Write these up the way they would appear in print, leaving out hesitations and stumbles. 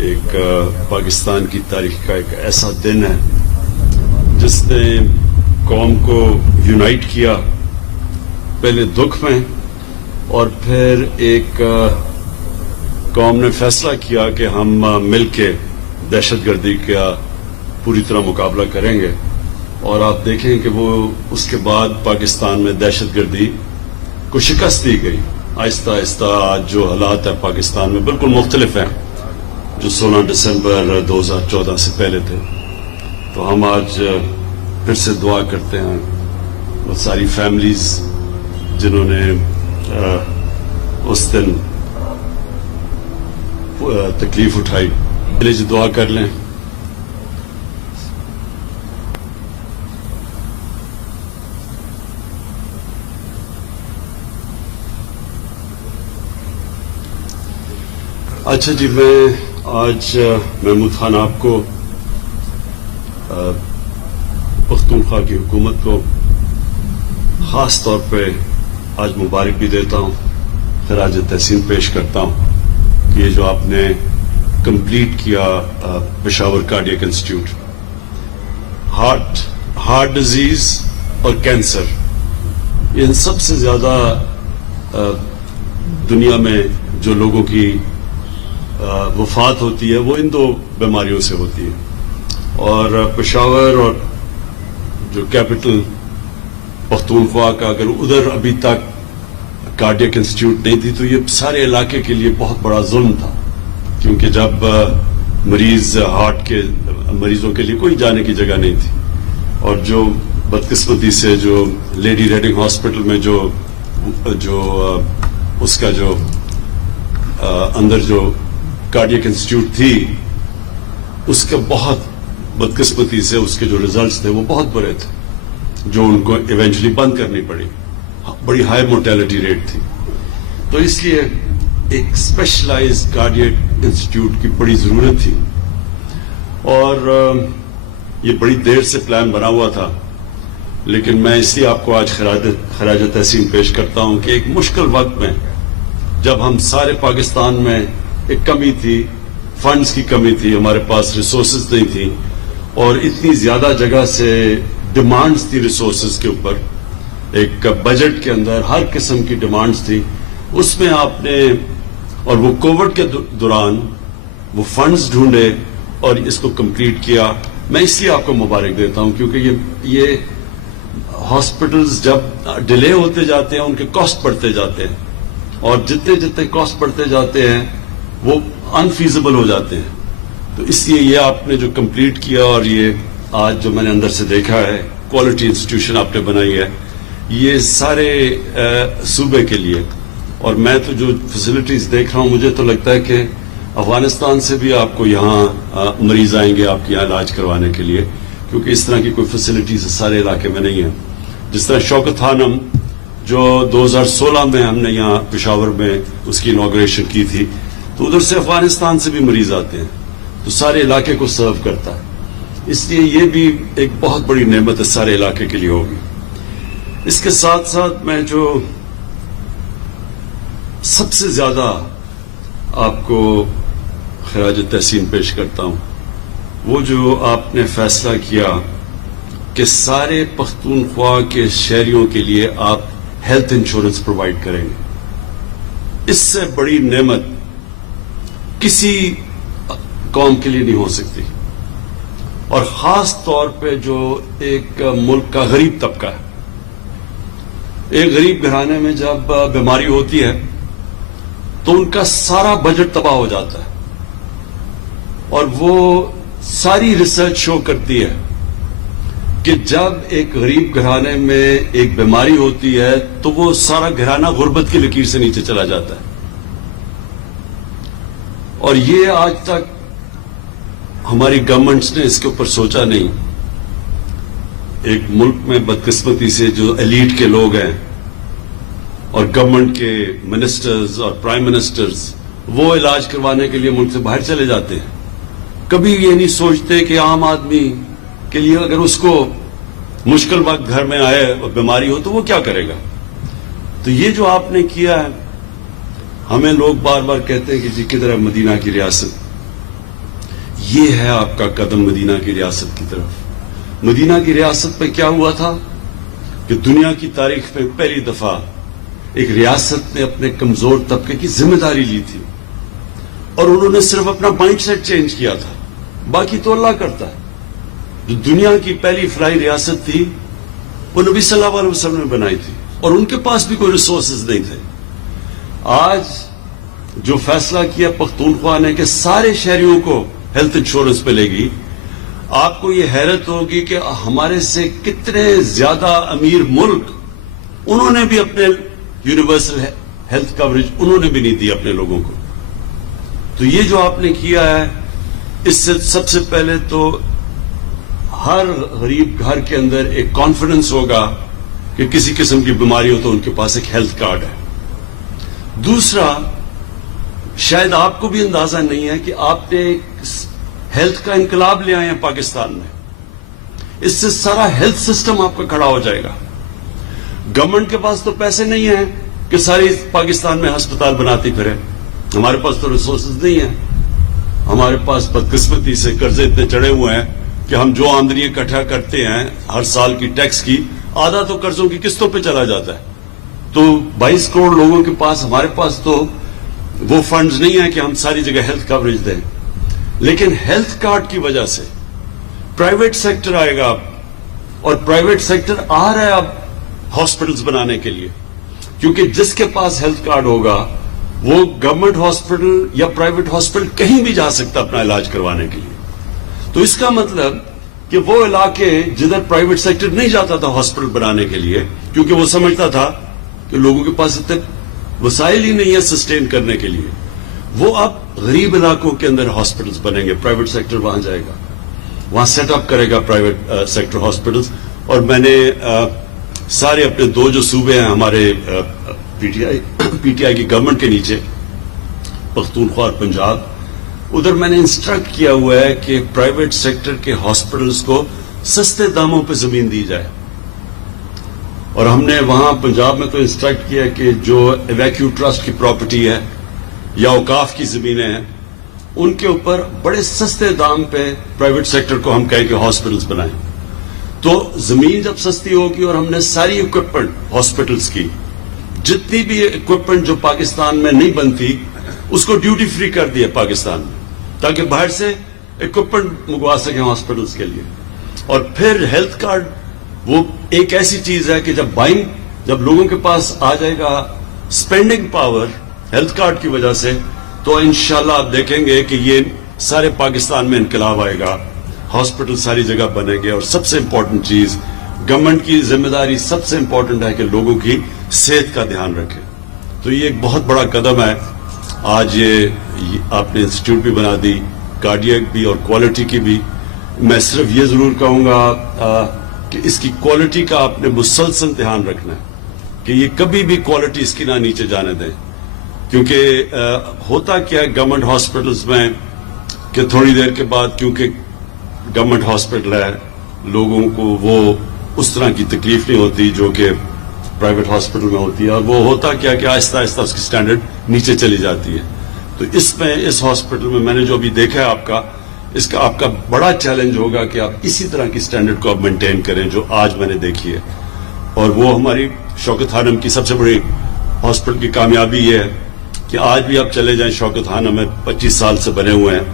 ایک پاکستان کی تاریخ کا ایک ایسا دن ہے جس نے قوم کو یونائٹ کیا، پہلے دکھ میں اور پھر ایک قوم نے فیصلہ کیا کہ ہم مل کے دہشت گردی کا پوری طرح مقابلہ کریں گے، اور آپ دیکھیں کہ وہ اس کے بعد پاکستان میں دہشت گردی کو شکست دی گئی۔ آہستہ آہستہ آج جو حالات ہیں پاکستان میں بالکل مختلف ہیں جو 16 دسمبر 2014 سے پہلے تھے۔ تو ہم آج پھر سے دعا کرتے ہیں وہ ساری فیملیز جنہوں نے اس دن تکلیف اٹھائی، پلیز دعا کر لیں۔ اچھا جی، میں آج محمود خان آپ کو پختونخوا کی حکومت کو خاص طور پہ آج مبارک بھی دیتا ہوں، خراج تحسین پیش کرتا ہوں کہ یہ جو آپ نے کمپلیٹ کیا Peshawar cardiac institute, heart disease اور کینسر، ان سب سے زیادہ دنیا میں جو لوگوں کی وفات ہوتی ہے وہ ان دو بیماریوں سے ہوتی ہے، اور پشاور اور جو کیپٹل پختونخوا کا اگر ادھر ابھی تک کارڈیک انسٹیٹیوٹ نہیں تھی تو یہ سارے علاقے کے لیے بہت بڑا ظلم تھا، کیونکہ جب ہارٹ کے مریضوں کے لیے کوئی جانے کی جگہ نہیں تھی، اور جو بدقسمتی سے جو لیڈی ریڈنگ ہاسپٹل میں جو اس کا جو اندر جو کارڈیک انسٹیٹیوٹ تھی، اس کا بہت بدقسمتی سے اس کے جو ریزلٹس تھے وہ بہت برے تھے، جو ان کو ایونچولی بند کرنی پڑی، بڑی ہائی مورٹیلٹی ریٹ تھی۔ تو اس لیے ایک اسپیشلائز کارڈیک انسٹیٹیوٹ کی بڑی ضرورت تھی، اور یہ بڑی دیر سے پلان بنا ہوا تھا، لیکن میں اس لیے آپ کو آج خراج تحسین پیش کرتا ہوں کہ ایک مشکل وقت میں جب ہم سارے پاکستان میں ایک کمی تھی، فنڈز کی کمی تھی، ہمارے پاس ریسورسز نہیں تھی، اور اتنی زیادہ جگہ سے ڈیمانڈز تھی ریسورسز کے اوپر، ایک بجٹ کے اندر ہر قسم کی ڈیمانڈز تھی، اس میں آپ نے، اور وہ کووڈ کے دوران وہ فنڈز ڈھونڈے اور اس کو کمپلیٹ کیا۔ میں اس لیے آپ کو مبارک دیتا ہوں کیونکہ یہ ہاسپٹلز جب ڈیلے ہوتے جاتے ہیں ان کے کاسٹ بڑھتے جاتے ہیں، اور جتنے کاسٹ بڑھتے جاتے ہیں وہ انفیزیبل ہو جاتے ہیں۔ تو اس لیے یہ آپ نے جو کمپلیٹ کیا، اور یہ آج جو میں نے اندر سے دیکھا ہے کوالٹی انسٹیٹیوشن آپ نے بنائی ہے، یہ سارے صوبے کے لیے، اور میں تو جو فیسلٹیز دیکھ رہا ہوں مجھے تو لگتا ہے کہ افغانستان سے بھی آپ کو یہاں مریض آئیں گے آپ کے یہاں علاج کروانے کے لیے، کیونکہ اس طرح کی کوئی فیسلٹیز سارے علاقے میں نہیں ہے۔ جس طرح شوکت خانم جو 2016 میں ہم نے یہاں پشاور میں اس کی انوگریشن کی تھی، تو ادھر سے افغانستان سے بھی مریض آتے ہیں، تو سارے علاقے کو سرو کرتا ہے، اس لیے یہ بھی ایک بہت بڑی نعمت ہے سارے علاقے کے لیے ہوگی۔ اس کے ساتھ ساتھ میں جو سب سے زیادہ آپ کو خراج تحسین پیش کرتا ہوں وہ جو آپ نے فیصلہ کیا کہ سارے پختونخوا کے شہریوں کے لیے آپ ہیلتھ انشورنس پرووائڈ کریں گے۔ اس سے بڑی نعمت کسی قوم کے لیے نہیں ہو سکتی، اور خاص طور پہ جو ایک ملک کا غریب طبقہ ہے۔ ایک غریب گھرانے میں جب بیماری ہوتی ہے تو ان کا سارا بجٹ تباہ ہو جاتا ہے، اور وہ ساری ریسرچ شو کرتی ہے کہ جب ایک غریب گھرانے میں ایک بیماری ہوتی ہے تو وہ سارا گھرانہ غربت کی لکیر سے نیچے چلا جاتا ہے، اور یہ آج تک ہماری گورنمنٹس نے اس کے اوپر سوچا نہیں۔ ایک ملک میں بدقسمتی سے جو ایلیٹ کے لوگ ہیں اور گورنمنٹ کے منسٹرز اور پرائم منسٹرز، وہ علاج کروانے کے لیے ملک سے باہر چلے جاتے ہیں، کبھی یہ نہیں سوچتے کہ عام آدمی کے لیے اگر اس کو مشکل وقت گھر میں آئے اور بیماری ہو تو وہ کیا کرے گا۔ تو یہ جو آپ نے کیا ہے، ہمیں لوگ بار بار کہتے ہیں کہ جی کدھر ہے مدینہ کی ریاست، یہ ہے آپ کا قدم مدینہ کی ریاست کی طرف. مدینہ کی ریاست پہ کیا ہوا تھا کہ دنیا کی تاریخ میں پہلی دفعہ ایک ریاست نے اپنے کمزور طبقے کی ذمہ داری لی تھی اور انہوں نے صرف اپنا مائنڈ سیٹ چینج کیا تھا, باقی تو اللہ کرتا ہے. جو دنیا کی پہلی فلاحی ریاست تھی وہ نبی صلی اللہ علیہ وسلم نے بنائی تھی اور ان کے پاس بھی کوئی ریسورسز نہیں تھے. آج جو فیصلہ کیا پختونخوا نے کہ سارے شہریوں کو ہیلتھ انشورنس ملے گی, آپ کو یہ حیرت ہوگی کہ ہمارے سے کتنے زیادہ امیر ملک انہوں نے بھی اپنے یونیورسل ہیلتھ کوریج انہوں نے بھی نہیں دی اپنے لوگوں کو. تو یہ جو آپ نے کیا ہے اس سے سب سے پہلے تو ہر غریب گھر کے اندر ایک کانفیڈنس ہوگا کہ کسی قسم کی بیماری ہو تو ان کے پاس ایک ہیلتھ کارڈ ہے. دوسرا, شاید آپ کو بھی اندازہ نہیں ہے کہ آپ نے ہیلتھ کا انقلاب لے آئے ہیں پاکستان میں. اس سے سارا ہیلتھ سسٹم آپ کا کھڑا ہو جائے گا. گورنمنٹ کے پاس تو پیسے نہیں ہیں کہ ساری پاکستان میں ہسپتال بناتی پھرے. ہمارے پاس تو ریسورسز نہیں ہیں. ہمارے پاس بدقسمتی سے قرضے اتنے چڑھے ہوئے ہیں کہ ہم جو آمدنی اکٹھا کرتے ہیں ہر سال کی ٹیکس کی, آدھا تو قرضوں کی قسطوں پہ چلا جاتا ہے. تو 22 کروڑ لوگوں کے پاس, ہمارے پاس تو وہ فنڈز نہیں ہیں کہ ہم ساری جگہ ہیلتھ کوریج دیں. لیکن ہیلتھ کارڈ کی وجہ سے پرائیویٹ سیکٹر آئے گا اب, اور پرائیویٹ سیکٹر آ رہا ہے اب ہاسپٹلز بنانے کے لیے, کیونکہ جس کے پاس ہیلتھ کارڈ ہوگا وہ گورنمنٹ ہاسپٹل یا پرائیویٹ ہاسپٹل کہیں بھی جا سکتا اپنا علاج کروانے کے لیے. تو اس کا مطلب کہ وہ علاقے جدھر پرائیویٹ سیکٹر نہیں جاتا تھا ہاسپٹل بنانے کے لیے, کیونکہ وہ سمجھتا تھا کہ لوگوں کے پاس اتنے وسائل ہی نہیں ہے سسٹین کرنے کے لیے, وہ اب غریب علاقوں کے اندر ہاسپٹلز بنیں گے. پرائیویٹ سیکٹر وہاں جائے گا, وہاں سیٹ اپ کرے گا پرائیویٹ سیکٹر ہاسپٹلز. اور میں نے سارے اپنے 2 جو صوبے ہیں ہمارے پی ٹی آئی کی گورنمنٹ کے نیچے, پختونخوا اور پنجاب, ادھر میں نے انسٹرکٹ کیا ہوا ہے کہ پرائیویٹ سیکٹر کے ہاسپٹلز کو سستے داموں پہ زمین دی جائے. اور ہم نے وہاں پنجاب میں تو انسٹرکٹ کیا کہ جو ایویکیو ٹرسٹ کی پراپرٹی ہے یا اوقاف کی زمینیں ہیں ان کے اوپر بڑے سستے دام پہ پرائیویٹ سیکٹر کو ہم کہیں کہ ہاسپٹلز بنائیں. تو زمین جب سستی ہوگی اور ہم نے ساری اکوپمنٹ ہاسپٹلز کی, جتنی بھی اکوپمنٹ جو پاکستان میں نہیں بنتی اس کو ڈیوٹی فری کر دیا پاکستان میں, تاکہ باہر سے اکوپمنٹ منگوا سکیں ہاسپٹلز کے لیے. اور پھر ہیلتھ کارڈ وہ ایک ایسی چیز ہے کہ جب لوگوں کے پاس آ جائے گا اسپینڈنگ پاور ہیلتھ کارڈ کی وجہ سے, تو انشاءاللہ آپ دیکھیں گے کہ یہ سارے پاکستان میں انقلاب آئے گا, ہاسپٹل ساری جگہ بنیں گے. اور سب سے امپورٹنٹ چیز, گورنمنٹ کی ذمہ داری سب سے امپورٹنٹ ہے کہ لوگوں کی صحت کا دھیان رکھے. تو یہ ایک بہت بڑا قدم ہے. آج یہ آپ نے انسٹیٹیوٹ بھی بنا دی, کارڈیک بھی اور کوالٹی کی بھی. میں صرف یہ ضرور کہوں گا کہ اس کی کوالٹی کا آپ نے مسلسل دھیان رکھنا ہے کہ یہ کبھی بھی کوالٹی اس کی نہ نیچے جانے دیں. کیونکہ ہوتا کیا گورنمنٹ ہاسپٹلز میں کہ تھوڑی دیر کے بعد, کیونکہ گورنمنٹ ہاسپٹل ہے, لوگوں کو وہ اس طرح کی تکلیف نہیں ہوتی جو کہ پرائیویٹ ہاسپٹل میں ہوتی ہے, اور وہ ہوتا کیا کہ آہستہ آہستہ اس کی سٹینڈرڈ نیچے چلی جاتی ہے. تو اس ہاسپٹل میں نے جو ابھی دیکھا ہے اس کا آپ کا بڑا چیلنج ہوگا کہ آپ اسی طرح کی سٹینڈرڈ کو آپ مینٹین کریں جو آج میں نے دیکھی ہے. اور وہ ہماری شوکت خانم کی سب سے بڑی ہاسپٹل کی کامیابی یہ ہے کہ آج بھی آپ چلے جائیں شوکت خانم میں 25 سال سے بنے ہوئے ہیں,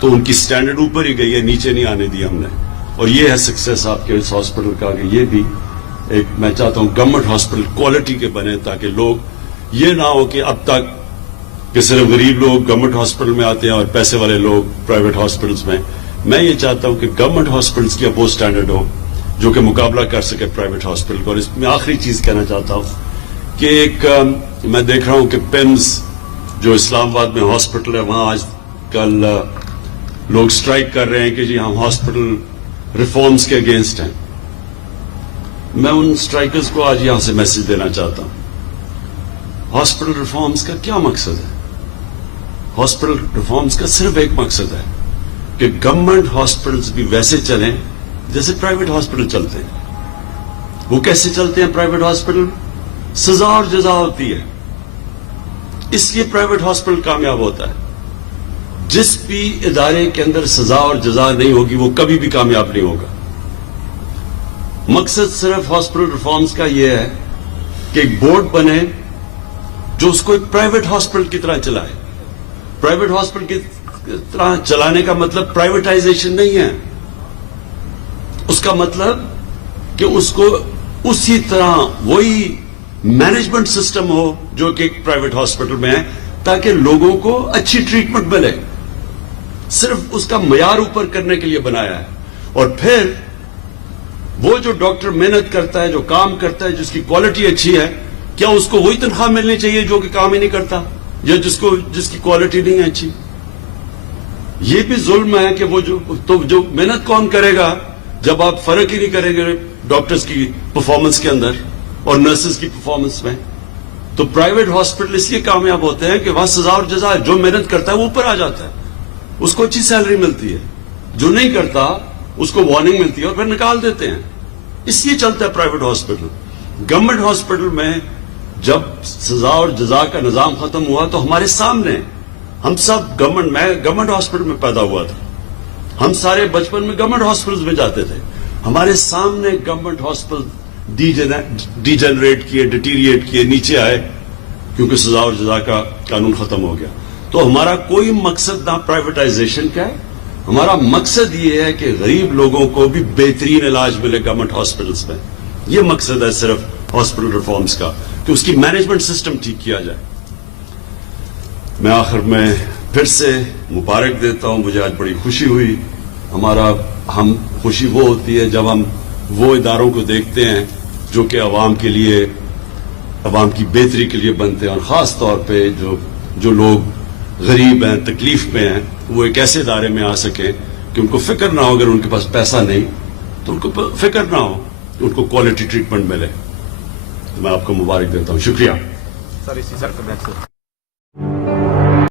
تو ان کی سٹینڈرڈ اوپر ہی گئی ہے, نیچے نہیں آنے دی ہم نے. اور یہ ہے سکسیس آپ کے اس ہاسپٹل کا کہ یہ بھی ایک میں چاہتا ہوں گورنمنٹ ہاسپٹل کوالٹی کے بنے, تاکہ لوگ یہ نہ ہو کہ اب تک کہ صرف غریب لوگ گورنمنٹ ہاسپٹل میں آتے ہیں اور پیسے والے لوگ پرائیویٹ ہاسپٹلز میں. میں یہ چاہتا ہوں کہ گورنمنٹ ہاسپٹلز کی اب وہ سٹینڈرڈ ہو جو کہ مقابلہ کر سکے پرائیویٹ ہاسپٹل کو. اور اس میں آخری چیز کہنا چاہتا ہوں کہ ایک میں دیکھ رہا ہوں کہ پیمز جو اسلام آباد میں ہاسپٹل ہے, وہاں آج کل لوگ سٹرائک کر رہے ہیں کہ جی ہم ہاسپٹل ریفارمز کے اگینسٹ ہیں. میں ان سٹرائکرز کو آج یہاں سے میسج دینا چاہتا ہوں, ہاسپٹل ریفارمز کا کیا مقصد ہے؟ ہاسپٹل ریفارمز کا صرف ایک مقصد ہے کہ گورنمنٹ ہاسپٹلز بھی ویسے چلیں جیسے پرائیویٹ ہاسپٹل چلتے ہیں. وہ کیسے چلتے ہیں پرائیویٹ ہاسپٹل؟ سزا اور جزا ہوتی ہے, اس لیے پرائیویٹ ہاسپٹل کامیاب ہوتا ہے. جس بھی ادارے کے اندر سزا اور جزا نہیں ہوگی وہ کبھی بھی کامیاب نہیں ہوگا. مقصد صرف ہاسپٹل ریفارمز کا یہ ہے کہ ایک بورڈ بنے جو اس کو ایک پرائیویٹ ہاسپٹل کی طرح چلائے. پرائیویٹ ہاسپٹل کی طرح چلانے کا مطلب پرائیویٹائزیشن نہیں ہے. اس کا مطلب کہ اس کو اسی طرح وہی مینجمنٹ سسٹم ہو جو کہ ایک پرائیویٹ ہاسپٹل میں ہے تاکہ لوگوں کو اچھی ٹریٹمنٹ ملے. صرف اس کا معیار اوپر کرنے کے لیے بنایا ہے. اور پھر وہ جو ڈاکٹر محنت کرتا ہے, جو کام کرتا ہے, جس کی کوالٹی اچھی ہے, کیا اس کو وہی تنخواہ ملنی چاہیے جو کہ کام ہی نہیں کرتا یا جس کی کوالٹی نہیں ہے اچھی؟ یہ بھی ظلم ہے کہ وہ جو محنت کون کرے گا جب آپ فرق ہی نہیں کریں گے ڈاکٹرز کی پرفارمنس کے اندر اور نرسز کی پرفارمنس میں. تو پرائیویٹ ہاسپٹل اس لیے کامیاب ہوتے ہیں کہ وہاں سزا اور جزا ہے. جو محنت کرتا ہے وہ اوپر آ جاتا ہے, اس کو اچھی سیلری ملتی ہے. جو نہیں کرتا اس کو وارننگ ملتی ہے اور پھر نکال دیتے ہیں. اس لیے چلتا ہے پرائیویٹ ہاسپٹل. گورنمنٹ ہاسپٹل میں جب سزا اور جزا کا نظام ختم ہوا تو ہمارے سامنے ہم سب میں گورنمنٹ ہاسپٹل میں پیدا ہوا تھا. ہم سارے بچپن میں گورنمنٹ ہاسپٹل میں جاتے تھے. ہمارے سامنے گورنمنٹ ہاسپٹل ڈیجنریٹ کیے, ڈیٹیریٹ کیے, نیچے آئے کیونکہ سزا اور جزا کا قانون ختم ہو گیا. تو ہمارا کوئی مقصد نہ پرائیویٹائزیشن کا ہے. ہمارا مقصد یہ ہے کہ غریب لوگوں کو بھی بہترین علاج ملے گورنمنٹ ہاسپٹلس میں. یہ مقصد ہے صرف ہاسپٹل ریفارمز کا کہ اس کی مینجمنٹ سسٹم ٹھیک کیا جائے. میں آخر میں پھر سے مبارک دیتا ہوں. مجھے آج بڑی خوشی ہوئی. ہم خوشی وہ ہوتی ہے جب ہم وہ اداروں کو دیکھتے ہیں جو کہ عوام کے لیے, عوام کی بہتری کے لیے بنتے ہیں, اور خاص طور پہ جو لوگ غریب ہیں, تکلیف میں ہیں, وہ ایک ایسے ادارے میں آ سکیں کہ ان کو فکر نہ ہو. اگر ان کے پاس پیسہ نہیں تو ان کو فکر نہ ہو, ان کو کوالٹی ٹریٹمنٹ ملے. تو میں آپ کو مبارک دیتا ہوں. شکریہ.